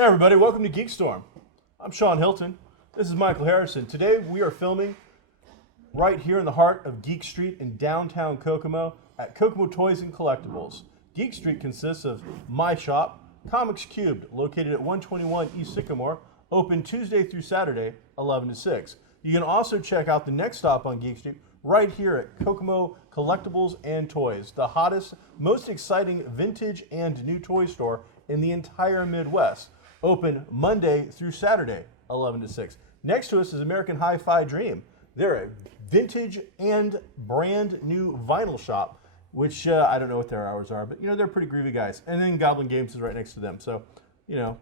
Hey everybody, welcome to GeekStorm. I'm Sean Hilton. This is Michael Harrison. Today we are filming right here in the heart of Geek Street in downtown Kokomo at Kokomo Toys and Collectibles. Geek Street consists of my shop, Comics Cubed, located at 121 East Sycamore, open Tuesday through Saturday, 11 to 6. You can also check out the next stop on Geek Street right here at Kokomo Collectibles and Toys, the hottest, most exciting vintage and new toy store in the entire Midwest. Open Monday through Saturday, 11 to 6. Next to us is American Hi-Fi Dream. They're a vintage and brand new vinyl shop, which I don't know what their hours are, but they're pretty groovy guys. And then Goblin Games is right next to them. So,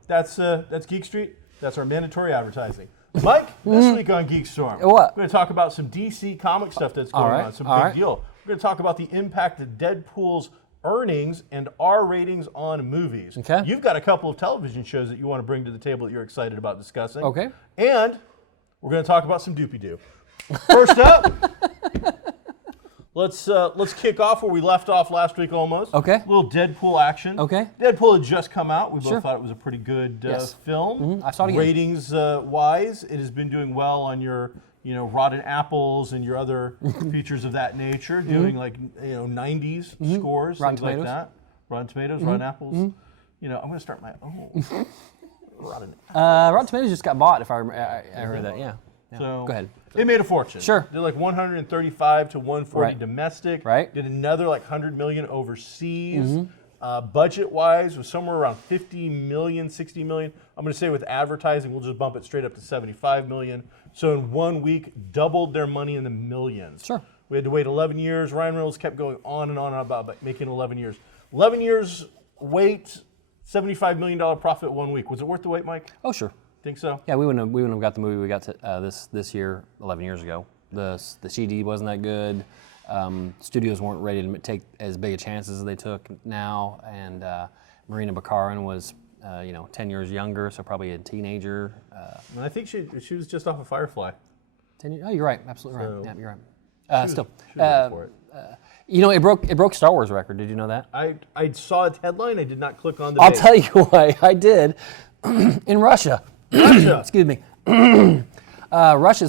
that's Geek Street. That's our mandatory advertising. Mike, this week on GeekStorm, what? We're going to talk about some DC comic stuff that's going on, some big deal. We're going to talk about the impact of Deadpool's earnings and R ratings on movies. Okay. You've got a couple of television shows that you want to bring to the table that you're excited about discussing. Okay. And we're going to talk about some doopy-doo. First up, let's kick off where we left off last week almost. Okay. A little Deadpool action. Okay. Deadpool had just come out. We both Sure. thought it was a pretty good Yes. film. I saw it again. Ratings wise, it has been doing well on your Rotten Apples and your other features of that nature, doing like 90s scores, Rotten things like Tomatoes. that. Rotten Tomatoes, Rotten Apples. I'm going to start my own. Rotten Tomatoes just got bought. If I heard that, yeah. So Go ahead. It made a fortune. Sure. Did like 135 to 140 Right. domestic. Right. Did another like 100 million overseas. Budget-wise was somewhere around 50 million, 60 million. I'm going to say with advertising, we'll just bump it straight up to 75 million. So in 1 week, doubled their money in the millions. Sure. We had to wait 11 years. Ryan Reynolds kept going on and on about making 11 years. 11 years wait, $75 million profit 1 week. Was it worth the wait, Mike? Oh, sure. Think so? Yeah, we wouldn't have got the movie we got to, this year 11 years ago. The CD wasn't that good. Studios weren't ready to take as big a chances as they took now, and Marina Baccarin was 10 years younger, so probably a teenager. And I think she was just off of Firefly. 10 years? Oh, you're right. Absolutely So- right. Yeah, you're right. She Still, was ready for it. it broke Star Wars record. Did you know that? I saw its headline. I did not click on the I'll date. tell you why. I did. In Russia. Russia. Excuse me. Russia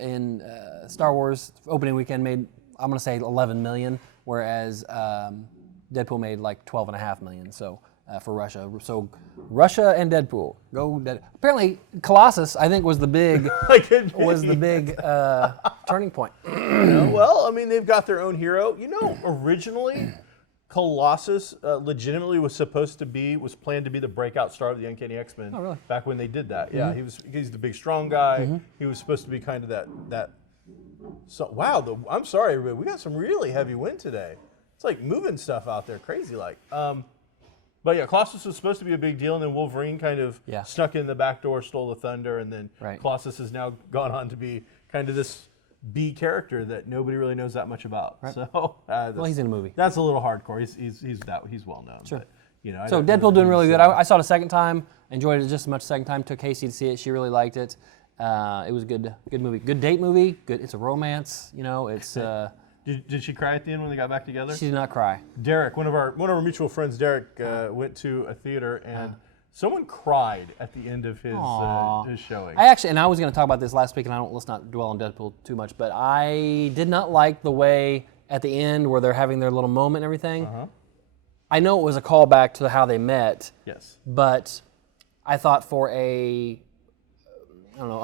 in Star Wars opening weekend made, I'm going to say 11 million, whereas Deadpool made like 12.5 million. So for Russia, Russia and Deadpool go. Apparently, Colossus I think was the big turning point. Well, I mean, they've got their own hero. Originally, Colossus legitimately was planned to be the breakout star of the Uncanny X-Men. Oh, really? Back when they did that. Yeah, he's the big strong guy. He was supposed to be kind of that. So wow, I'm sorry, everybody. We got some really heavy wind today. It's like moving stuff out there, crazy like. But yeah, Colossus was supposed to be a big deal, and then Wolverine kind of snuck in the back door, stole the thunder, and then Colossus has now gone on to be kind of this B character that nobody really knows that much about. Right. So Well, he's in a movie. That's a little hardcore. He's well known. Sure. But, So Deadpool doing really good. I saw it a second time, enjoyed it just as much second time. Took Casey to see it. She really liked it. It was a good movie. Good date movie. Good. It's a romance. It's. Did she cry at the end when they got back together? She did not cry. Derek, one of our mutual friends, Derek, went to a theater and someone cried at the end of his showing. I was going to talk about this last week, and let's not dwell on Deadpool too much, but I did not like the way at the end where they're having their little moment and everything. I know it was a callback to how they met. Yes. But I thought for a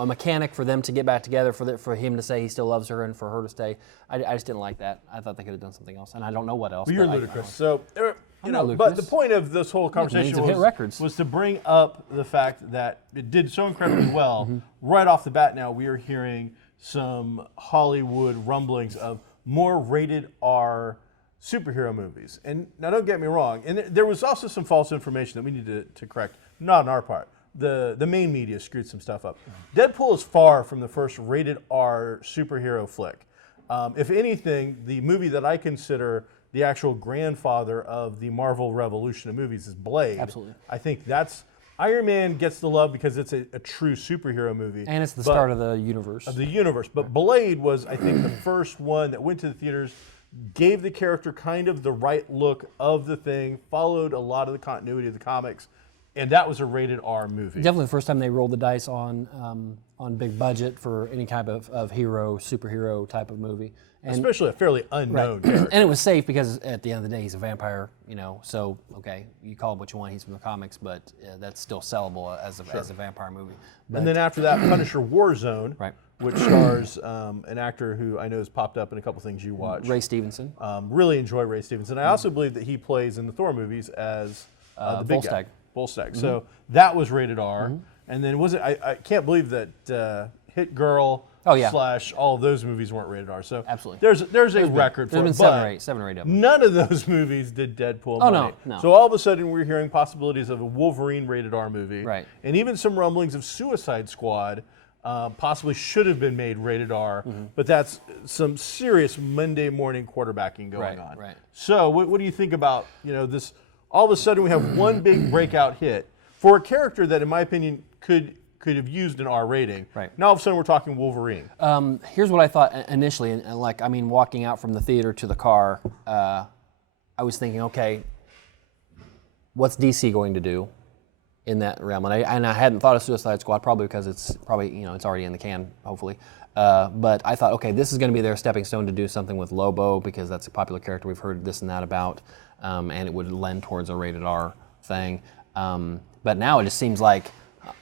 mechanic for them to get back together, for him to say he still loves her and for her to stay, I just didn't like that. I thought they could have done something else, and I don't know what else. Well, you're ludicrous. So, not but ludicrous. the point of this whole conversation was to bring up the fact that it did so incredibly well. Right off the bat now, we are hearing some Hollywood rumblings of more rated R superhero movies. And now don't get me wrong, and there was also some false information that we need to correct, not on our part. The main media screwed some stuff up. Deadpool is far from the first rated R superhero flick. If anything, the movie that I consider the actual grandfather of the Marvel revolution of movies is Blade. Absolutely. I think that's Iron Man gets the love because it's a true superhero movie. And it's the start of the universe. But Blade was, I think, the first one that went to the theaters, gave the character kind of the right look of the thing, followed a lot of the continuity of the comics, and that was a rated R movie. Definitely the first time they rolled the dice on big budget for any type of hero, superhero type of movie. And, especially a fairly unknown character. And it was safe because at the end of the day, he's a vampire, you know, so, okay, you call him what you want, he's from the comics, but that's still sellable as a vampire movie. But, and then after that, Punisher Warzone, right. which stars an actor who I know has popped up in a couple things you watch. Ray Stevenson. Really enjoy Ray Stevenson. I also believe that he plays in the Thor movies as the big guy. Volstagg. So that was rated R. And then I can't believe that Hit Girl / all of those movies weren't rated R. So absolutely, there's a record for it. There's been seven or eight of them. None of those movies did Deadpool money. No. So all of a sudden we're hearing possibilities of a Wolverine rated R movie. Right. And even some rumblings of Suicide Squad possibly should have been made rated R, but that's some serious Monday morning quarterbacking going on. Right. So what do you think about, this? All of a sudden we have one big breakout hit for a character that, in my opinion, could have used an R rating. Right. Now all of a sudden we're talking Wolverine. Here's what I thought initially, and walking out from the theater to the car, I was thinking, okay, what's DC going to do in that realm? And I hadn't thought of Suicide Squad, probably because it's already in the can, hopefully. But I thought, okay, this is going to be their stepping stone to do something with Lobo, because that's a popular character we've heard this and that about, and it would lend towards a rated R thing. But now it just seems like,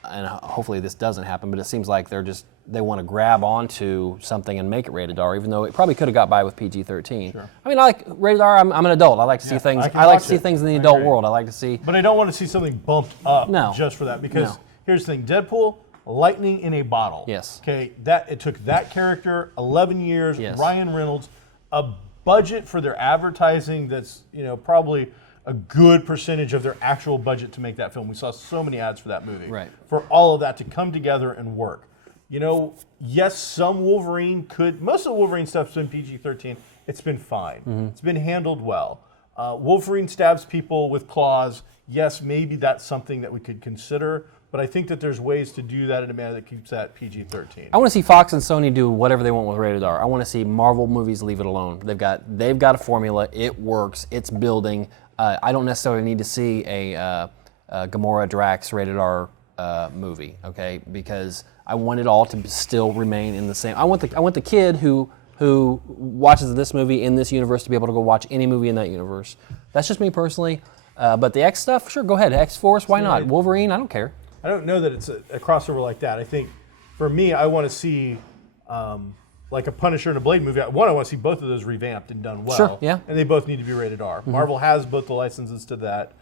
and hopefully this doesn't happen, but it seems like they want to grab onto something and make it rated R, even though it probably could have got by with PG-13. Sure. I mean, I like rated R. I'm an adult. I like to see things. I like to see things in the adult world. I like to see. But I don't want to see something bumped up just for that, because here's the thing: Deadpool, lightning in a bottle. Yes. Okay, it took that character 11 years. Yes. Ryan Reynolds, a budget for their advertising that's probably a good percentage of their actual budget to make that film. We saw so many ads for that movie. Right. For all of that to come together and work. Yes, some Wolverine most of the Wolverine stuff's been PG-13. It's been fine. It's been handled well. Wolverine stabs people with claws. Yes, maybe that's something that we could consider, but I think that there's ways to do that in a manner that keeps that PG-13. I want to see Fox and Sony do whatever they want with rated R. I want to see Marvel movies leave it alone. They've got a formula. It works. It's building. I don't necessarily need to see a Gamora Drax rated R movie, okay? Because I want it all to still remain in the same. I want the kid who watches this movie in this universe to be able to go watch any movie in that universe. That's just me personally. But the X stuff, sure, go ahead. X-Force, why not? Wolverine, I don't care. I don't know that it's a crossover like that. I think, for me, I want to see like a Punisher and a Blade movie. I want to see both of those revamped and done well. Sure, yeah. And they both need to be rated R. Marvel has both the licenses to that.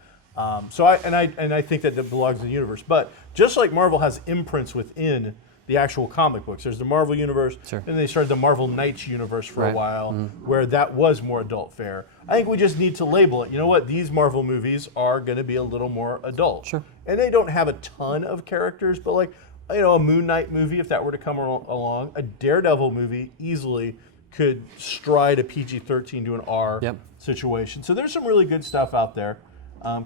So I think that belongs in the universe. But just like Marvel has imprints within the actual comic books, there's the Marvel universe, sure. and they started the Marvel Knights universe for a while, where that was more adult fare. I think we just need to label it. You know what? These Marvel movies are going to be a little more adult. Sure. And they don't have a ton of characters, but like, a Moon Knight movie, if that were to come along, a Daredevil movie easily could stride a PG-13 to an R situation. So there's some really good stuff out there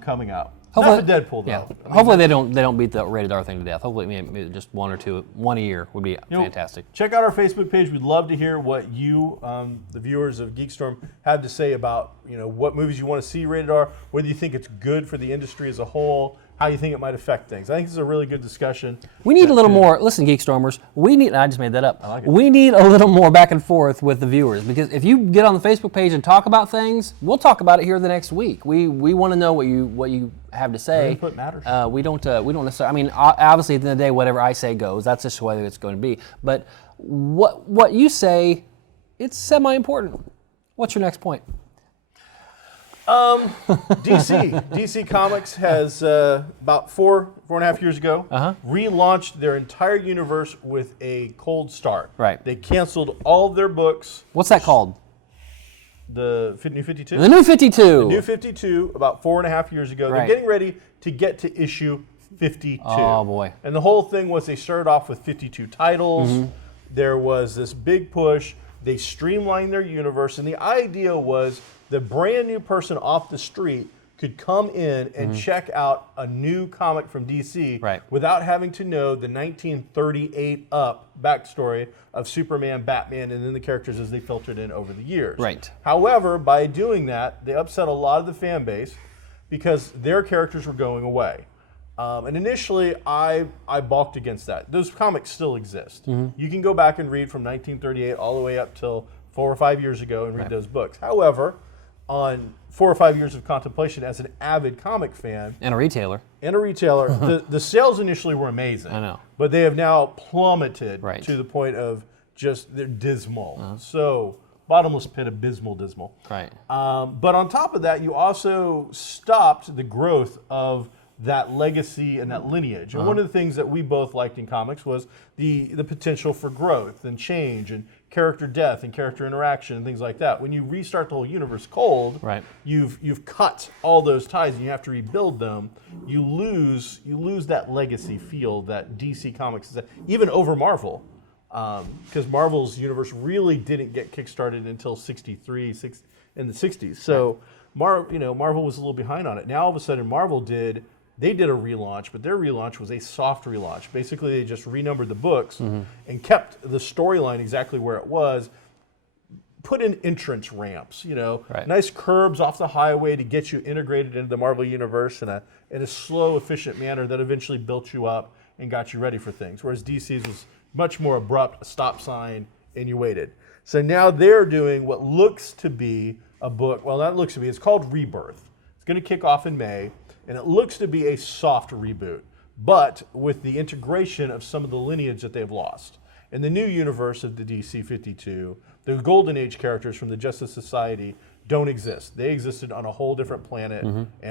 coming out. Hopefully, not for Deadpool, though. Yeah. Hopefully they don't beat the rated R thing to death. Hopefully maybe just one a year would be fantastic. Check out our Facebook page. We'd love to hear what you, the viewers of GeekStorm, have to say about what movies you want to see rated R, whether you think it's good for the industry as a whole, how you think it might affect things. I think this is a really good discussion. We need a little more. Listen, GeekStormers, I just made that up. I like it. We need a little more back and forth with the viewers, because if you get on the Facebook page and talk about things, we'll talk about it here the next week. We want to know what you have to say. Your input matters. We don't necessarily. I mean, obviously at the end of the day, whatever I say goes. That's just the way it's going to be. But what you say, it's semi-important. What's your next point? DC Comics has about four and a half years ago relaunched their entire universe with a cold start. Right. They canceled all of their books. What's that called? The New 52. The New 52. The New 52 about 4.5 years ago. Right. They're getting ready to get to issue 52. Oh boy. And the whole thing was they started off with 52 titles. There was this big push. They streamlined their universe, and the idea was the brand new person off the street could come in and check out a new comic from DC without having to know the 1938 up backstory of Superman, Batman, and then the characters as they filtered in over the years. Right. However, by doing that, they upset a lot of the fan base because their characters were going away. And initially, I balked against that. Those comics still exist. Mm-hmm. You can go back and read from 1938 all the way up till 4 or 5 years ago and read those books. However, on 4 or 5 years of contemplation as an avid comic fan And a retailer. the sales initially were amazing. I know. But they have now plummeted Right. to the point of just they're dismal. So bottomless pit, abysmal, dismal. Right. But on top of that, you also stopped the growth of that legacy and that lineage. And one of the things that we both liked in comics was the potential for growth and change and character death and character interaction and things like that. When you restart the whole universe cold, Right. you've cut all those ties and you have to rebuild them. You lose that legacy feel that DC Comics is even over Marvel. Because Marvel's universe really didn't get kickstarted until in the 60s. So Marvel was a little behind on it. Now all of a sudden Marvel did a relaunch, but their relaunch was a soft relaunch. Basically, they just renumbered the books and kept the storyline exactly where it was. Put in entrance ramps, nice curbs off the highway to get you integrated into the Marvel universe in a slow, efficient manner that eventually built you up and got you ready for things. Whereas DC's was much more abrupt, a stop sign, and you waited. So now they're doing what looks to be a book. Well, that looks to be. It's called Rebirth. It's going to kick off in May. And it looks to be a soft reboot, but with the integration of some of the lineage that they've lost. In the new universe of the DC 52, the Golden Age characters from the Justice Society don't exist. They existed on a whole different planet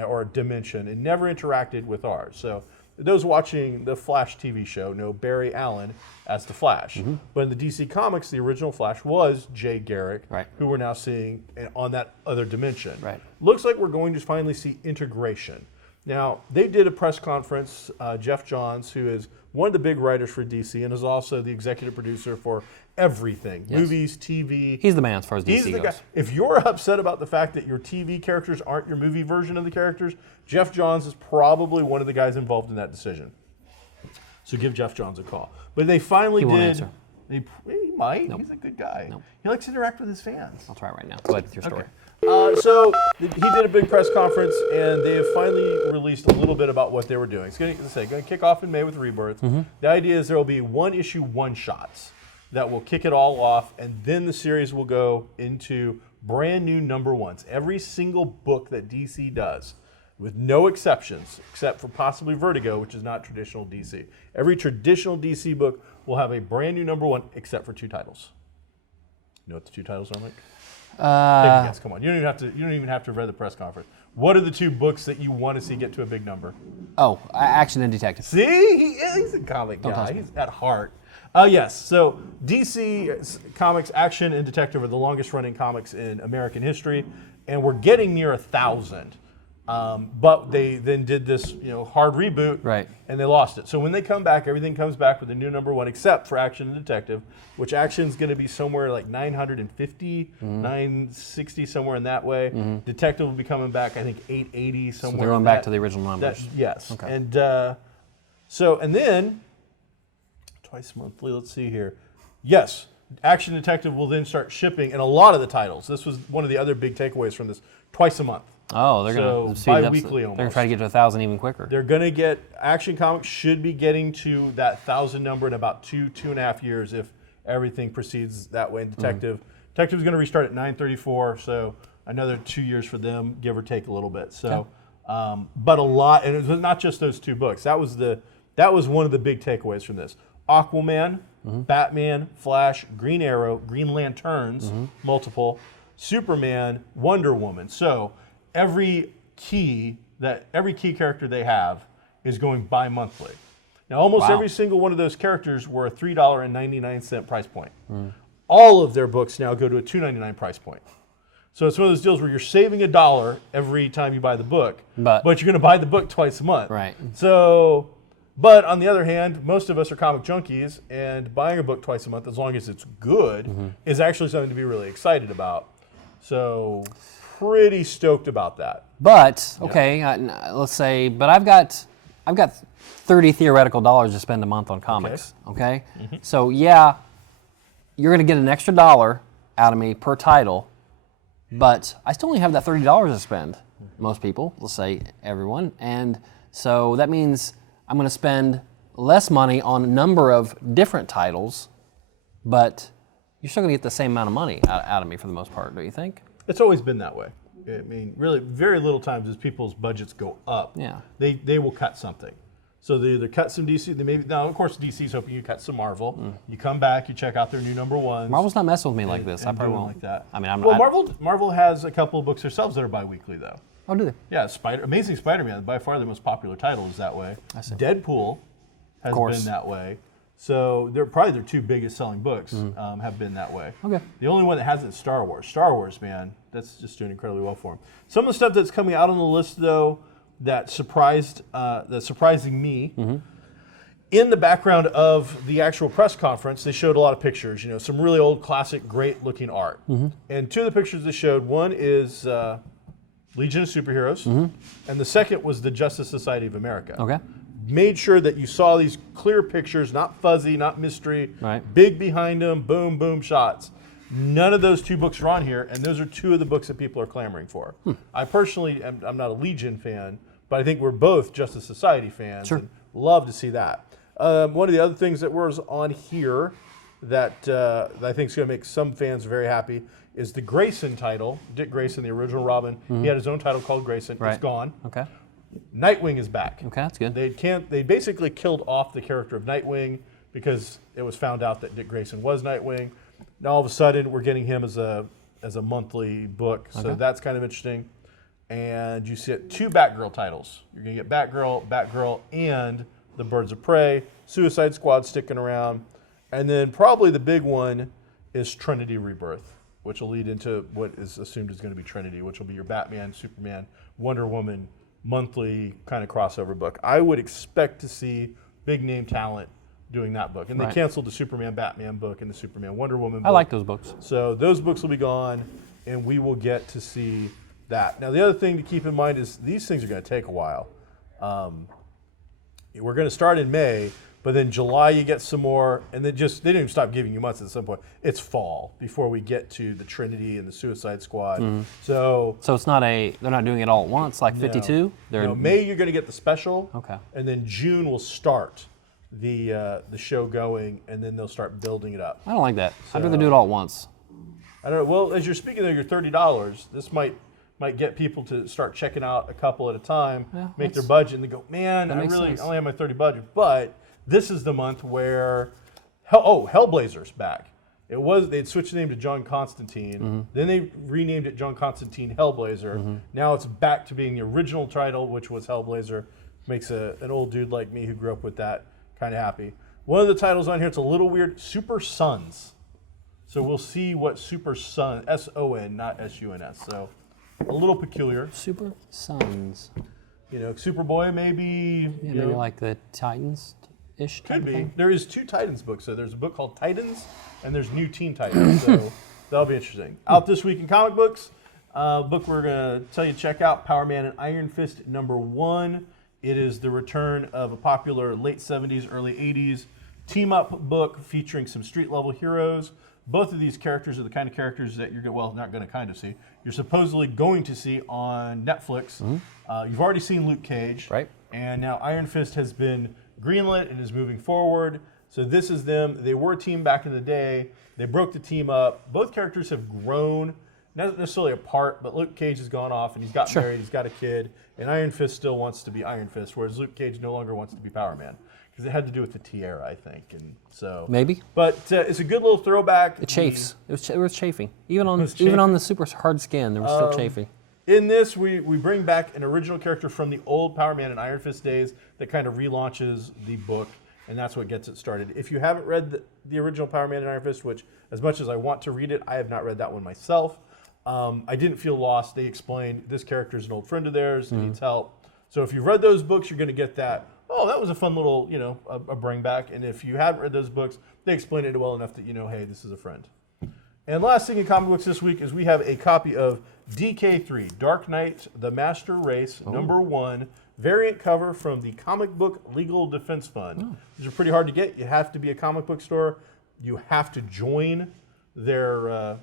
or dimension and never interacted with ours. So those watching the Flash TV show know Barry Allen as the Flash. But in the DC Comics, the original Flash was Jay Garrick, who we're now seeing on that other dimension. Right. Looks like we're going to finally see integration. Now, they did a press conference, Jeff Johns, who is one of the big writers for DC and is also the executive producer for everything, movies, TV. He's the man as far as DC He's the goes. guy. If you're upset about the fact that your TV characters aren't your movie version of the characters, Jeff Johns is probably one of the guys involved in that decision. So give Jeff Johns a call. But they finally He won't did. answer. He might. Nope. He's a good guy. Nope. He likes to interact with his fans. I'll try it right now. Go ahead with your story. Okay. So he did a big press conference, and they have finally released a little bit about what they were doing. It's going to kick off in May with Rebirth. The idea is there will be one-issue one-shots that will kick it all off, and then the series will go into brand new number ones. Every single book that DC does, with no exceptions, except for possibly Vertigo, which is not traditional DC. Every traditional DC book will have a brand new number one, except for 2 titles. You know what the 2 titles are, Mike? Take a guess. Come on. You don't even have to have read the press conference. What are the 2 books that you want to see get to a big number? Oh, Action and Detective. See, he's a comic guy. He's at heart. Yes. So DC Comics Action and Detective are the longest running comics in American history, and we're getting near 1,000. But they then did this, hard reboot, Right. and they lost it. So when they come back, everything comes back with a new number one, except for Action and Detective, which Action's going to be somewhere like 950, 960, somewhere in that way. Detective will be coming back, I think 880, somewhere. So they're going back to the original numbers. Yes. Okay. And and then twice monthly. Let's see here. Yes, Action Detective will then start shipping, and a lot of the titles. This was one of the other big takeaways from this. Twice a month. Oh, they're going to bi-weekly They're almost. going to try to get to 1,000 even quicker. They're going to get Action Comics should be getting to that 1,000 number in about 2.5 years if everything proceeds that way. And Detective's going to restart at 934, so another 2 years for them, give or take a little bit. So, but a lot, and it was not just those 2 books. That was one of the big takeaways from this. Aquaman, Batman, Flash, Green Arrow, Green Lanterns, multiple, Superman, Wonder Woman. So every key character they have is going bi-monthly. Now, almost every single one of those characters were a $3.99 price point. All of their books now go to a $2.99 price point. So it's one of those deals where you're saving $1 every time you buy the book, but you're going to buy the book twice a month. Right. So, but on the other hand, most of us are comic junkies, and buying a book twice a month, as long as it's good, is actually something to be really excited about. So, pretty stoked about that. But okay, let's say, but I've got $30 theoretical dollars to spend a month on comics. Okay, so yeah, you're going to get an extra $1 out of me per title, but I still only have that $30 to spend. Most people, let's say everyone, and So that means I'm going to spend less money on a number of different titles, but you're still going to get the same amount of money out of me for the most part, don't you think? It's always been that way. I mean, really, very little times as people's budgets go up, they will cut something. So they either cut some DC, they maybe now of course DC's hoping you cut some Marvel. You come back, you check out their new number ones. Marvel's not messing with me like this. I probably won't. Like that. I mean, Marvel has a couple of books themselves that are bi-weekly though. Oh, do they? Yeah, Amazing Spider-Man, by far the most popular title is that way. I see. Deadpool has been that way. So they're probably their two biggest selling books have been that way. Okay. The only one that hasn't is Star Wars. Star Wars, man, that's just doing incredibly well for them. Some of the stuff that's coming out on the list though that's surprising me. In the background of the actual press conference, they showed a lot of pictures, you know, some really old, classic, great-looking art. And two of the pictures they showed, one is Legion of Superheroes, and the second was the Justice Society of America. Okay. Made sure that you saw these clear pictures, not fuzzy, not mystery, big behind them, boom, boom shots. None of those two books are on here, and those are two of the books that people are clamoring for. I personally, I'm not a Legion fan, but I think we're both Justice Society fans, and love to see that. One of the other things that was on here that I think is going to make some fans very happy is the Grayson title. Dick Grayson, the original Robin, he had his own title called Grayson. It's gone. Okay. Nightwing is back. Okay, that's good. They basically killed off the character of Nightwing because it was found out that Dick Grayson was Nightwing. Now all of a sudden we're getting him as a monthly book, so that's kind of interesting. And you see two Batgirl titles. You're going to get Batgirl, and the Birds of Prey, Suicide Squad sticking around, and then probably the big one is Trinity Rebirth, which will lead into what is assumed is going to be Trinity, which will be your Batman, Superman, Wonder Woman monthly kind of crossover book. I would expect to see big name talent doing that book. And they canceled the Superman Batman book and the Superman Wonder Woman book. I like those books. So those books will be gone, and we will get to see that. Now the other thing to keep in mind is these things are going to take a while. We're going to start in May, but then July you get some more, and they didn't even stop giving you months at some point. It's fall before we get to the Trinity and the Suicide Squad. So it's not they're not doing it all at once like 52? May you're going to get the special, okay, and then June will start the show going, and then they'll start building it up. I don't like that. I'd rather do it all at once. I don't know. Well, as you're speaking of your $30, this might get people to start checking out a couple at a time, make their budget, and they go, man, I really only have my $30 budget. But this is the month where, Hellblazer's back. They'd switched the name to John Constantine, then they renamed it John Constantine Hellblazer. Now it's back to being the original title, which was Hellblazer. Makes an old dude like me who grew up with that kind of happy. One of the titles on here, it's a little weird, Super Sons. So we'll see what Super Sun, S-O-N, not S-U-N-S. So a little peculiar. Super Sons. You know, Superboy maybe. Yeah, maybe like the Titans-ish type Could be. thing. There is two Titans books. So there's a book called Titans, and there's New Teen Titans. So that'll be interesting. Out this week in comic books, book we're going to tell you to check out, Power Man and Iron Fist #1. It is the return of a popular late 70s, early 80s team-up book featuring some street-level heroes. Both of these characters are the kind of characters that you're not going to kind of see. You're supposedly going to see on Netflix. You've already seen Luke Cage. Right. And now Iron Fist has been greenlit and is moving forward. So this is them. They were a team back in the day. They broke the team up. Both characters have grown, not necessarily apart, but Luke Cage has gone off and he's got married, he's got a kid, and Iron Fist still wants to be Iron Fist, whereas Luke Cage no longer wants to be Power Man. Because it had to do with the tiara, I think, and so maybe. But it's a good little throwback. It chafes. It was chafing. Even on the super hard skin, there was still chafing. In this, we bring back an original character from the old Power Man and Iron Fist days that kind of relaunches the book, and that's what gets it started. If you haven't read the original Power Man and Iron Fist, which as much as I want to read it, I have not read that one myself. I didn't feel lost. They explained this character is an old friend of theirs and needs help. So if you've read those books, you're going to get that. Oh, that was a fun little, a bring back. And if you haven't read those books, they explain it well enough that you know, hey, this is a friend. And last thing in comic books this week is we have a copy of DK3, Dark Knight, The Master Race, #1, variant cover from the Comic Book Legal Defense Fund. These are pretty hard to get. You have to be a comic book store. You have to join their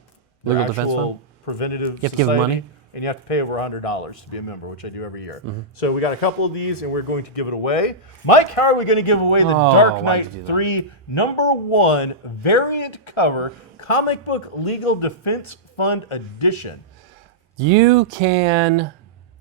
Legal Defense Fund? preventative You have to give them money? and you have to pay over $100 to be a member, which I do every year. So we got a couple of these, and we're going to give it away. Mike, how are we going to give away the Dark Knight 3 #1 variant cover comic book legal defense fund edition? You can...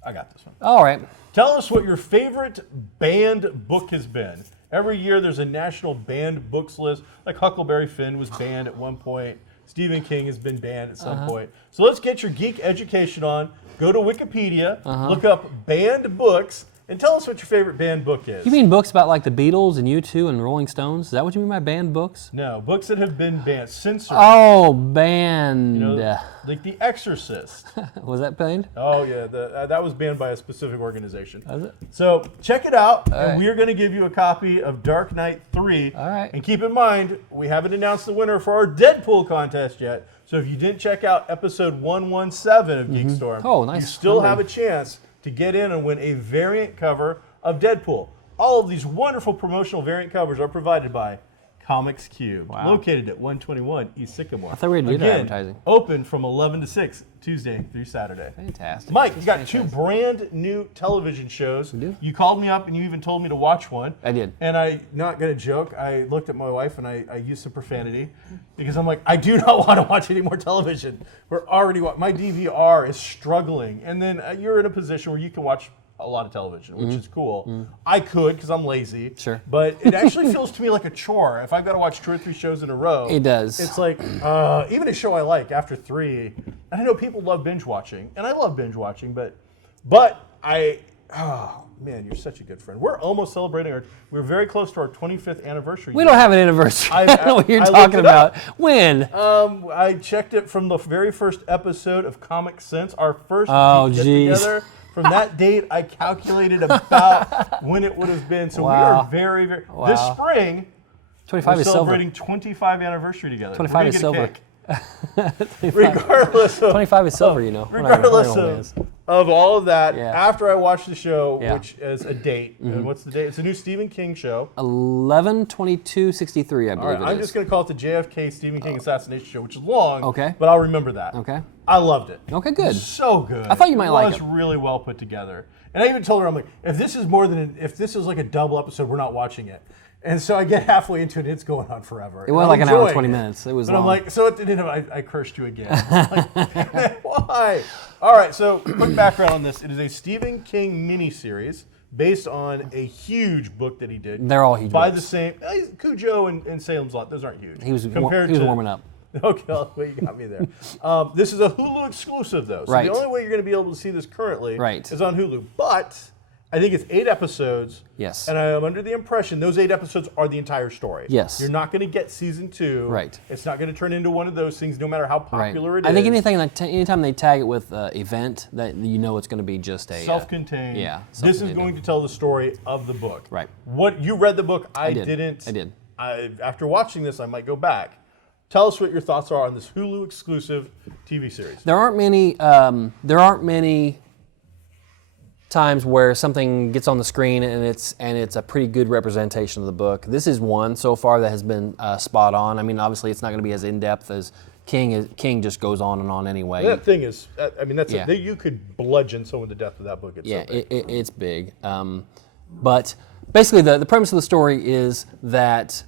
I got this one. All right. Tell us what your favorite banned book has been. Every year there's a national banned books list. Like Huckleberry Finn was banned at one point. Stephen King has been banned at some point. So let's get your geek education on. Go to Wikipedia, look up banned books, and tell us what your favorite banned book is. You mean books about like the Beatles and U2 and Rolling Stones? Is that what you mean by banned books? No, books that have been banned, censored. Oh, banned. You know, like The Exorcist. Was that banned? Oh yeah, that was banned by a specific organization. Was it? So check it out, and right. we're going to give you a copy of Dark Knight 3. All right. And keep in mind, we haven't announced the winner for our Deadpool contest yet. So if you didn't check out episode 117 of GeekStorm, Oh, nice. you still have a chance to get in and win a variant cover of Deadpool. All of these wonderful promotional variant covers are provided by Comics Cube, located at 121 East Sycamore. I thought we were going to do advertising. Open from 11 to 6, Tuesday through Saturday. Fantastic. Mike, you got 2 brand new television shows. We do. You called me up and you even told me to watch one. I did. And I'm not going to joke. I looked at my wife and I used some profanity because I'm like, I do not want to watch any more television. We're already my DVR is struggling. And then you're in a position where you can watch a lot of television, which is cool. I could because I'm lazy. Sure. But it actually feels to me like a chore. If I've got to watch 2 or 3 shows in a row. It does. It's like, even a show I like after 3, and I know people love binge watching, and I love binge watching, but oh man, you're such a good friend. We're almost celebrating we're very close to our 25th anniversary. We don't have an anniversary. I don't know what you're talking about. When? I checked it from the very first episode of Comic Sense, our first get together. From that date, I calculated about when it would have been. So we are very, very. This spring, 25 we're is celebrating 25 anniversary together. 25 is silver. Regardless of 25 is silver, you know. Regardless of all of that, Yeah. after I watched the show, which is a date, and what's the date? It's a new Stephen King show. 11/22/63, I believe All right, I'm just going to call it the JFK Stephen King Assassination Show, which is long, but I'll remember that. Okay. I loved it. Okay, good. So good. I thought you might like it. It was really well put together. And I even told her, I'm like, if this is like a double episode, we're not watching it. And so I get halfway into it, it's going on forever. It was like an hour and 20 minutes. It was But long. I'm like, so at the end of it, I cursed you again. I'm like, why? All right, so quick background on this. It is a Stephen King miniseries based on a huge book that he did. They're all huge by books. the same, Cujo and Salem's Lot, those aren't huge. He was warming up. Okay, well, you got me there. This is a Hulu exclusive, though. So the only way you're going to be able to see this currently is on Hulu. But I think it's 8 episodes. Yes. And I am under the impression those 8 episodes are the entire story. Yes. You're not going to get season 2. Right. It's not going to turn into one of those things, no matter how popular it is. I think anytime they tag it with event, that you know it's going to be just a self-contained. This is going to tell the story of the book. Right. What you read the book, I didn't. I did. After watching this, I might go back. Tell us what your thoughts are on this Hulu exclusive TV series. There aren't many times where something gets on the screen and it's a pretty good representation of the book. This is one so far that has been spot on. I mean, obviously it's not going to be as in depth as King is. King just goes on and on anyway. That thing is, I mean, you could bludgeon someone to death with that book. It's so big. It's big. But basically, the premise of the story is that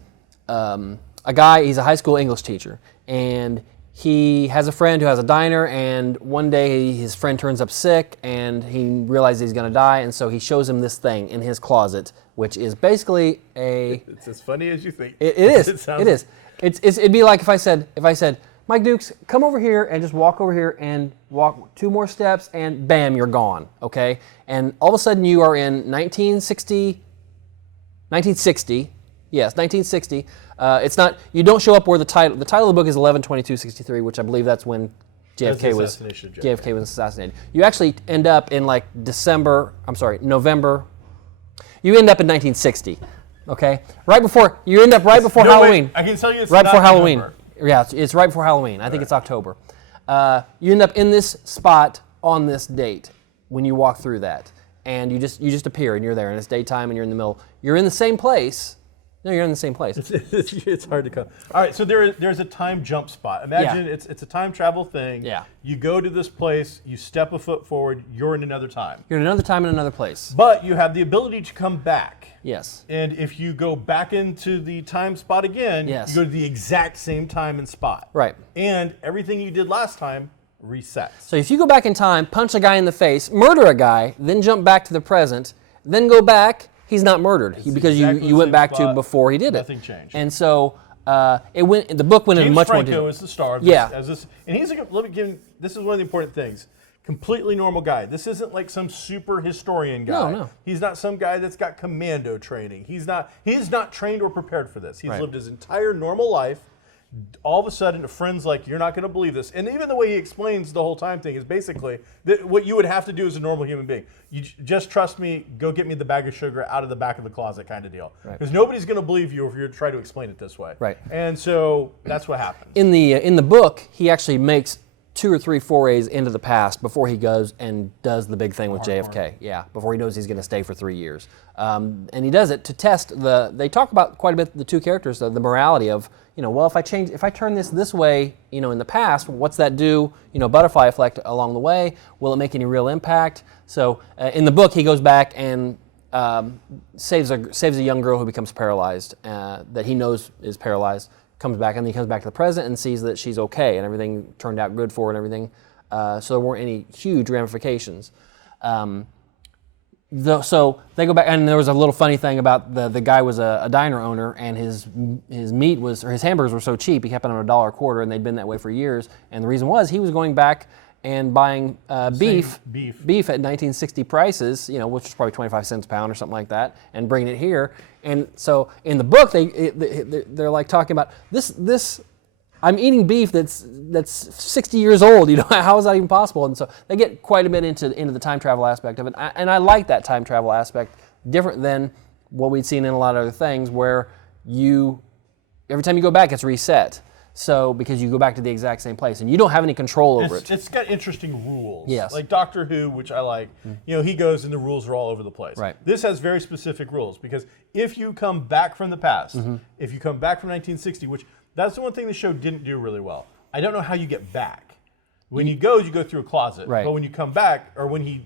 a guy, he's a high school English teacher, and he has a friend who has a diner, and one day his friend turns up sick, and he realizes he's going to die, and so he shows him this thing in his closet, which is basically It's as funny as you think. It is. It is. It'd be like if I said, Mike Dukes, come over here and just walk over here and walk 2 more steps, and bam, you're gone. Okay, and all of a sudden you are in 1960. Yes, 1960. It's not. You don't show up where the title. The title of the book is 11/22/63, which I believe that's when JFK was assassinated. You actually end up in like November. You end up in 1960. Okay, you end up right before Halloween. I can tell you, it's right before November. Halloween. Yeah, it's right before Halloween. I think it's October. You end up in this spot on this date when you walk through that, and you just appear and you're there, and it's daytime and you're in the middle. You're in the same place No, you're in the same place. It's hard to come. All right, so there's a time jump spot. Imagine it's a time travel thing. Yeah. You go to this place, you step a foot forward, you're in another time. You're in another time in another place. But you have the ability to come back. Yes. And if you go back into the time spot again, Yes. you go to the exact same time and spot. Right. And everything you did last time resets. So if you go back in time, punch a guy in the face, murder a guy, then jump back to the present, then go back, he's not murdered because exactly you the went same back to spot. before he did Nothing it. changed. And so the book went in James much more Franco detail. is the star of this, Yeah. and he's this is one of the important things. Completely normal guy. This isn't like some super historian guy. No. He's not some guy that's got commando training. He's not trained or prepared for this. He's Right. lived his entire normal life. All of a sudden, a friend's like, you're not going to believe this. And even the way he explains the whole time thing is basically what you would have to do as a normal human being. You just trust me, go get me the bag of sugar out of the back of the closet kind of deal. Because nobody's going to believe you if you try to explain it this way. Right. And so that's what happens. In the book, he actually makes 2 or 3 forays into the past before he goes and does the big thing with JFK. Yeah, before he knows he's going to stay for 3 years. And he does it to test they talk about quite a bit, the two characters, the morality of, well, if I turn this way, in the past, what's that do? Butterfly effect along the way. Will it make any real impact? So in the book, he goes back and saves a young girl who becomes paralyzed, that he knows is paralyzed. Comes back, and then he comes back to the present and sees that she's okay and everything turned out good for her and everything. So there weren't any huge ramifications. So they go back, and there was a little funny thing about the guy was a diner owner, and his meat was, or his hamburgers were so cheap, he kept it on $1 a quarter, and they'd been that way for years. And the reason was he was going back and buying beef at 1960 prices, which was probably 25 cents a pound or something like that, and bringing it here. And so in the book, they're like talking about this. I'm eating beef that's 60 years old. How is that even possible? And so they get quite a bit into the time travel aspect of it. And I like that time travel aspect, different than what we'd seen in a lot of other things, where every time you go back, it's reset. So because you go back to the exact same place and you don't have any control over it. It's got interesting rules. Yes. Like Doctor Who, which I like, he goes and the rules are all over the place. Right. This has very specific rules because if you come back from the past, if you come back from 1960, which that's the one thing the show didn't do really well. I don't know how you get back. When you go through a closet. Right. But when you come back, or when you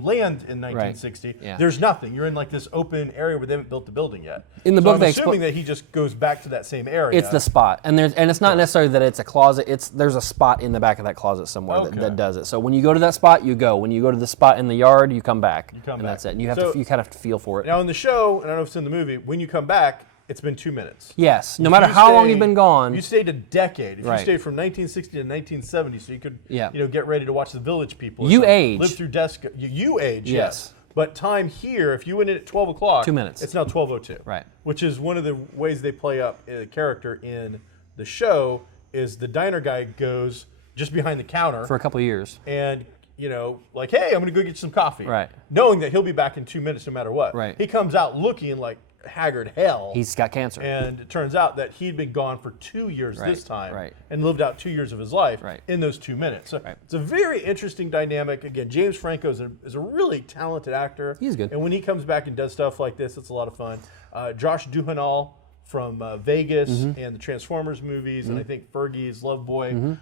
land in 1960, Yeah. there's nothing. You're in like this open area where they haven't built the building yet. In the so book, I'm they assuming that he just goes back to that same area. It's the spot, and it's not necessarily that it's a closet. There's a spot in the back of that closet somewhere that does it. So when you go to that spot, you go. When you go to the spot in the yard, you come back. And that's it. And you kind of have to feel for it. Now in the show, and I don't know if it's in the movie, when you come back, it's been 2 minutes. Yes, no matter how long you've been gone. You stayed a decade. If you Right. stayed from 1960 to 1970, so you could Yeah. get ready to watch The Village People. or You something. age. Live through desk. You age, Yes. But time here, if you went in at 12 o'clock, 2 minutes. It's now 12:02. Right. Which is one of the ways they play up a character in the show is the diner guy goes just behind the counter For a couple of years. and like, hey, I'm going to go get some coffee. Right. Knowing that he'll be back in 2 minutes no matter what. Right. He comes out looking like haggard hell. He's got cancer. And it turns out that he'd been gone for 2 years this time right. and lived out 2 years of his life Right. in those 2 minutes. So Right. it's a very interesting dynamic. Again, James Franco is a really talented actor. He's good. And when he comes back and does stuff like this, it's a lot of fun. Josh Duhamel from Vegas and the Transformers movies, and I think Fergie's Love Boy.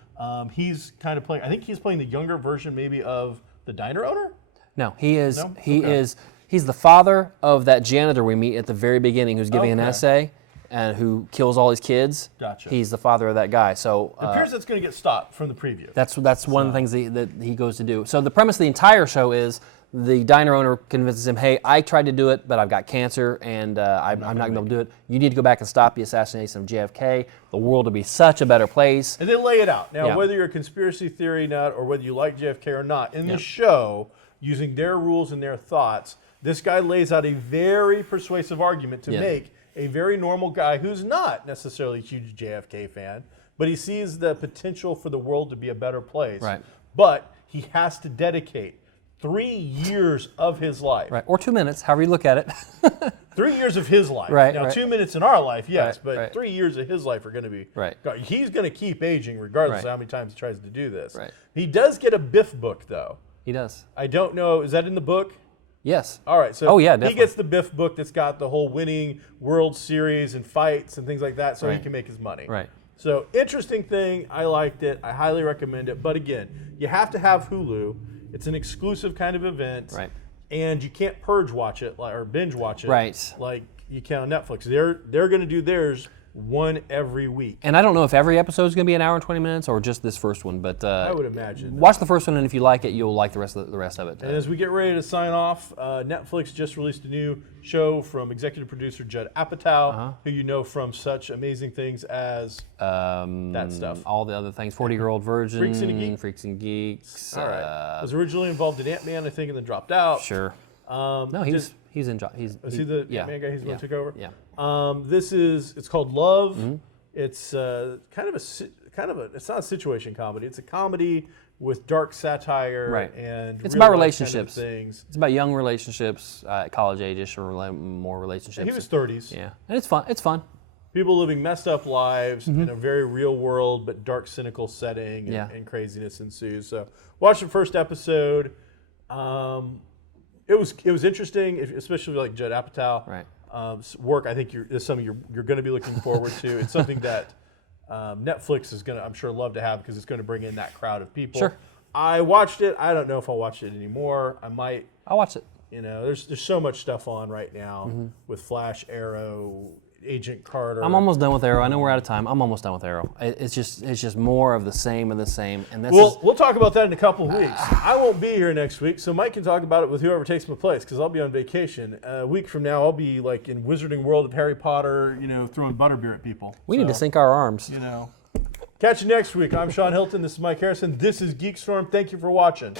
He's kind of playing, I think he's playing the younger version maybe of the diner owner? No, he is. No? He Okay. is. He's the father of that janitor we meet at the very beginning, who's giving an Okay. essay, and who kills all his kids. Gotcha. He's the father of that guy. So It appears that's going to get stopped from the preview. that's one of the things that he goes to do. So the premise of the entire show is the diner owner convinces him, "Hey, I tried to do it, but I've got cancer, and I'm not going to be able to do it. You need to go back and stop the assassination of JFK. The world will be such a better place." And they lay it out. Now, Yeah. whether you're a conspiracy theory nut or whether you like JFK or not, in the show, using their rules and their thoughts, this guy lays out a very persuasive argument to make a very normal guy who's not necessarily a huge JFK fan, but he sees the potential for the world to be a better place. Right. But he has to dedicate 3 years of his life. Right, or 2 minutes, however you look at it. 3 years of his life. Right, Now, right. 2 minutes in our life, yes, Right, but right. 3 years of his life are going to be. Right. God, he's going to keep aging regardless Right. of how many times he tries to do this. Right. He does get a Biff book, though. He does. I don't know. Is that in the book? Yes. All right, so Oh, yeah, he definitely. gets the Biff book that's got the whole winning World Series and fights and things like that, so he Right. can make his money. Right. So interesting thing. I liked it. I highly recommend it. But again, you have to have Hulu. It's an exclusive kind of event. Right. And you can't purge watch it or binge watch it. Right. Like you can on Netflix. They're going to do theirs one every week. And I don't know if every episode is going to be an hour and 20 minutes or just this first one, but I would imagine. watch the first one, and if you like it, you'll like the rest of it. And as we get ready to sign off, Netflix just released a new show from executive producer Judd Apatow, who you know from such amazing things as that stuff. All the other things, 40-Year-Old Virgin, Freaks and Geeks. All right. Was originally involved in Ant-Man, I think, and then dropped out. Sure. No, he's in. Is he the Ant-Man guy? He's the one who took over. Yeah. It's called Love. It's kind of a. It's not a situation comedy. It's a comedy with dark satire Right. and It's real about life relationships. kind of things. It's about young relationships, college age-ish or more relationships. He was 30s. Yeah, and it's fun. It's fun. People living messed up lives in a very real world but dark, cynical setting, and craziness ensues. So, watch the first episode. It was interesting, especially like Judd Apatow. Right. Work. I think is something you're going to be looking forward to. It's something that Netflix is going to, I'm sure, love to have because it's going to bring in that crowd of people. Sure. I watched it. I don't know if I'll watch it anymore. I might. I'll watch it. You know, there's so much stuff on right now with Flash, Arrow, Agent Carter. I'm almost done with Arrow. I know we're out of time. I'm almost done with Arrow. It's just more of the same and the same. And that's We'll talk about that in a couple of weeks. I won't be here next week, so Mike can talk about it with whoever takes my place because I'll be on vacation. A week from now, I'll be like in Wizarding World of Harry Potter, throwing butterbeer at people. we need to sync our arms. Catch you next week. I'm Sean Hilton. This is Mike Harrison. This is GeekStorm. Thank you for watching.